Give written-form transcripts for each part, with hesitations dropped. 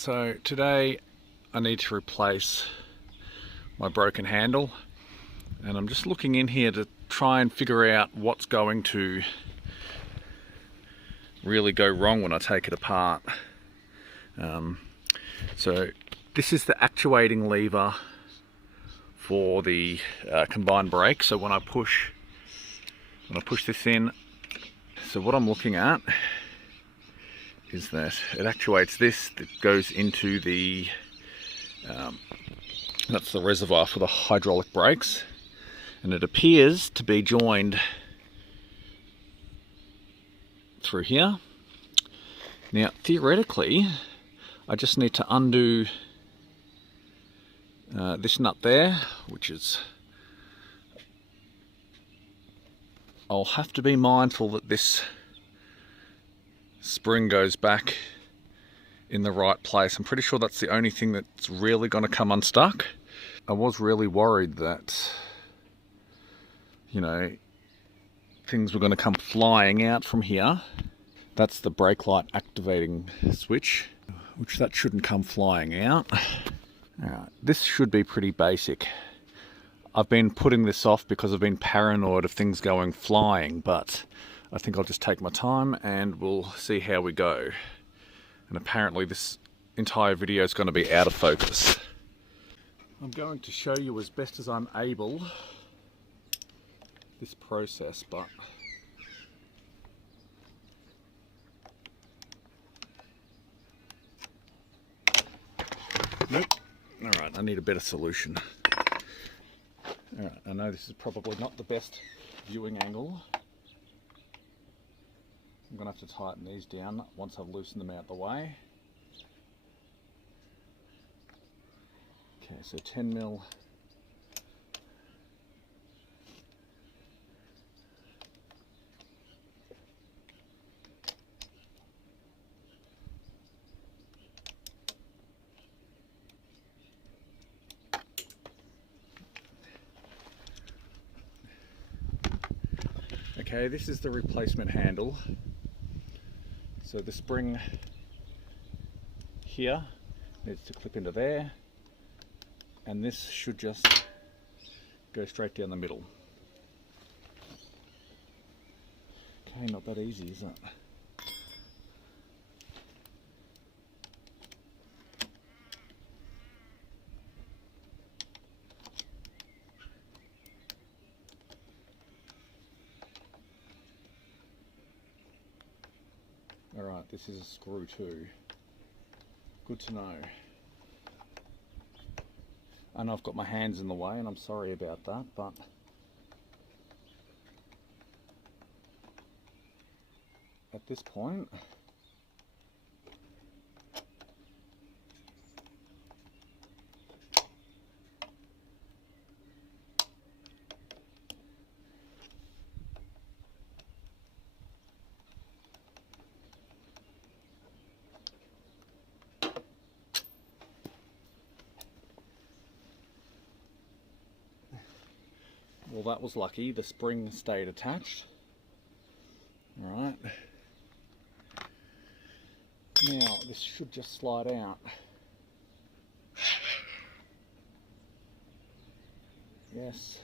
So today I need to replace my broken handle, and I'm just looking in here to try and figure out what's going to really go wrong when I take it apart. So this is the actuating lever for the combined brake. So when I push this in, so what I'm looking at is that it actuates this, that goes into the that's the reservoir for the hydraulic brakes, and it appears to be joined through here. Now theoretically I just need to undo this nut there, which is, I'll have to be mindful that this spring goes back in the right place. I'm pretty sure that's the only thing that's really going to come unstuck. I was really worried that, you know, things were going to come flying out from here. That's the brake light activating switch, which that shouldn't come flying out. This should be pretty basic. I've been putting this off because I've been paranoid of things going flying, but I think I'll just take my time and we'll see how we go. And apparently this entire video is going to be out of focus. I'm going to show you as best as I'm able this process, but nope. Alright, I need a better solution. Alright, I know this is probably not the best viewing angle. I'm going to have to tighten these down once I've loosened them out the way. Okay, so 10 mil. Okay, this is the replacement handle. So the spring here needs to clip into there, and this should just go straight down the middle. Okay, not that easy, is it? Alright, this is a screw too. Good to know. I know I've got my hands in the way and I'm sorry about that, but at this point well, that was lucky. The spring stayed attached. Alright. Now, this should just slide out. Yes.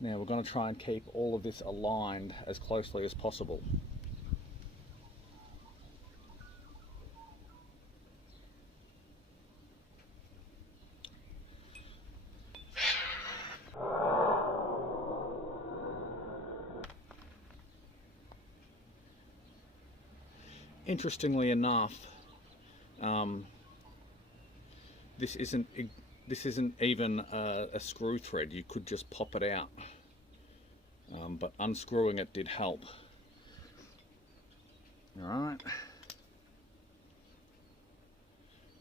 Now, we're going to try and keep all of this aligned as closely as possible. Interestingly enough, this isn't even a screw thread. You could just pop it out, but unscrewing it did help. All right.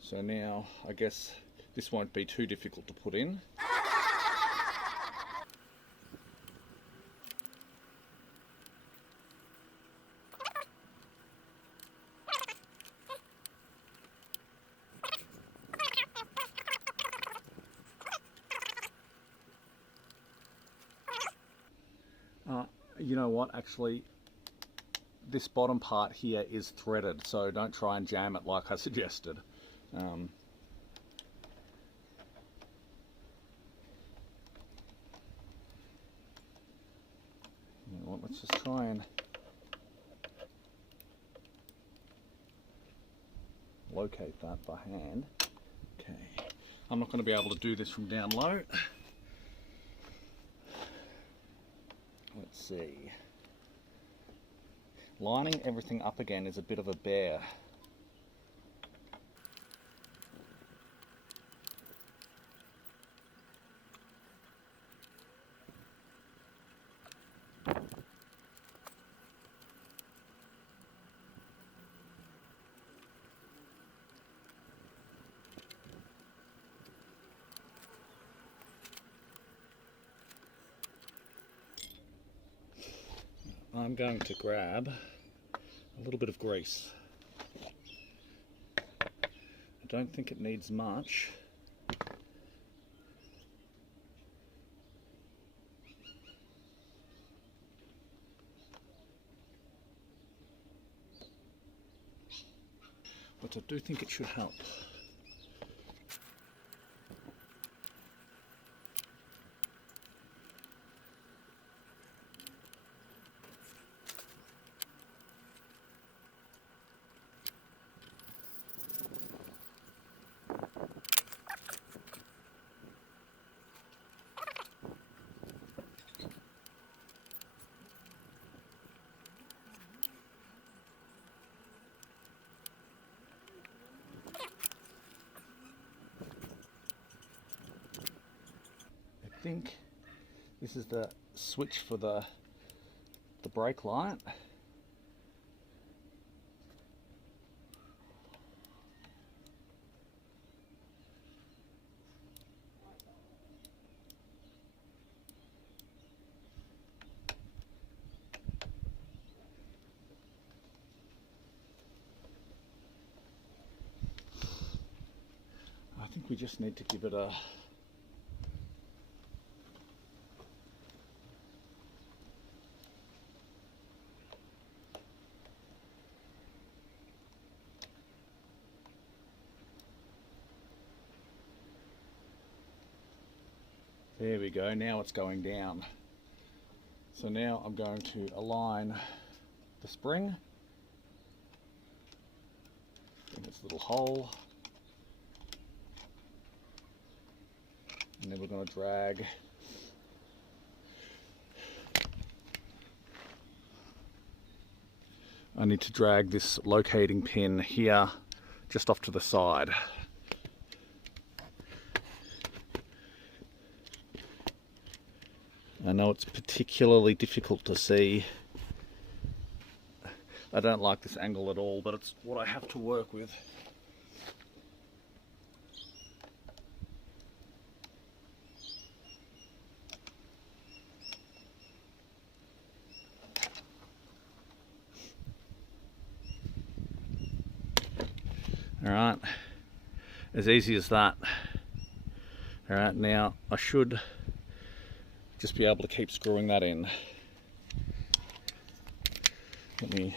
So now I guess this won't be too difficult to put in. You know what, actually this bottom part here is threaded, so don't try and jam it like I suggested. You know what, let's just try and locate that by hand. Okay, I'm not going to be able to do this from down low. Let's see. Lining everything up again is a bit of a bear. I'm going to grab a little bit of grease. I don't think it needs much. But I do think it should help. I think this is the switch for the brake light. I think we just need to give it a there we go, now it's going down. So now I'm going to align the spring in this little hole, and then we're going to drag I need to drag this locating pin here just off to the side. I know it's particularly difficult to see. I don't like this angle at all, but it's what I have to work with. Alright, as easy as that. Alright, now I should just be able to keep screwing that in. Let me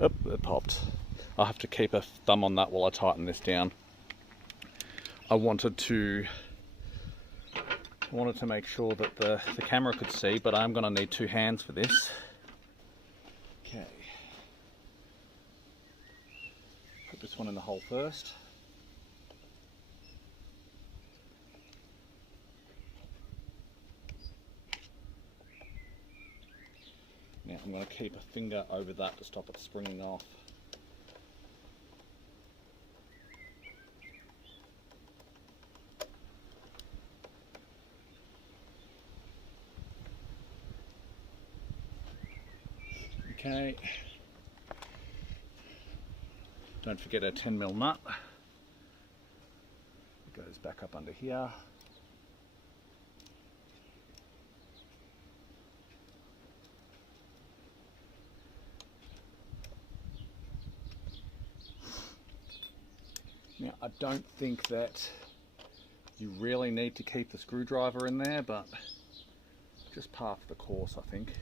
oh, it popped. I'll have to keep a thumb on that while I tighten this down. I wanted to make sure that the camera could see, but I'm going to need two hands for this. Okay. Put this one in the hole first. Now I'm going to keep a finger over that to stop it springing off. Okay. Don't forget a 10mm nut. It goes back up under here. Now, I don't think that you really need to keep the screwdriver in there, but just par for the course, I think.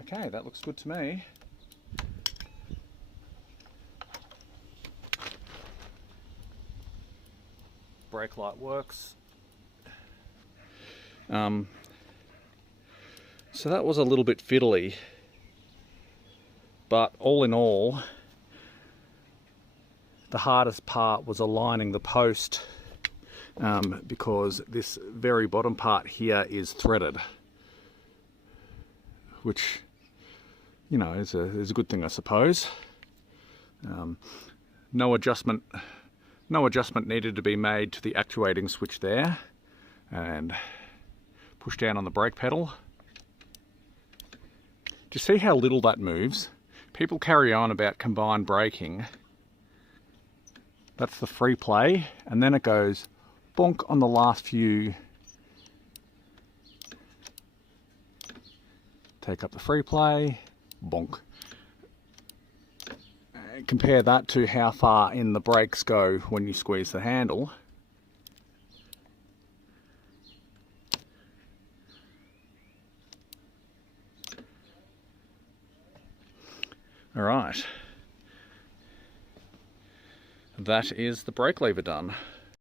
Okay, that looks good to me. Brake light works. So that was a little bit fiddly, but all in all, the hardest part was aligning the post, because this very bottom part here is threaded, which, you know, is a good thing, I suppose. No adjustment needed to be made to the actuating switch there, and push down on the brake pedal. Do you see how little that moves? People carry on about combined braking. That's the free play, and then it goes bonk on the last few. Take up the free play, bonk. Compare that to how far in the brakes go when you squeeze the handle. All right, that is the brake lever done.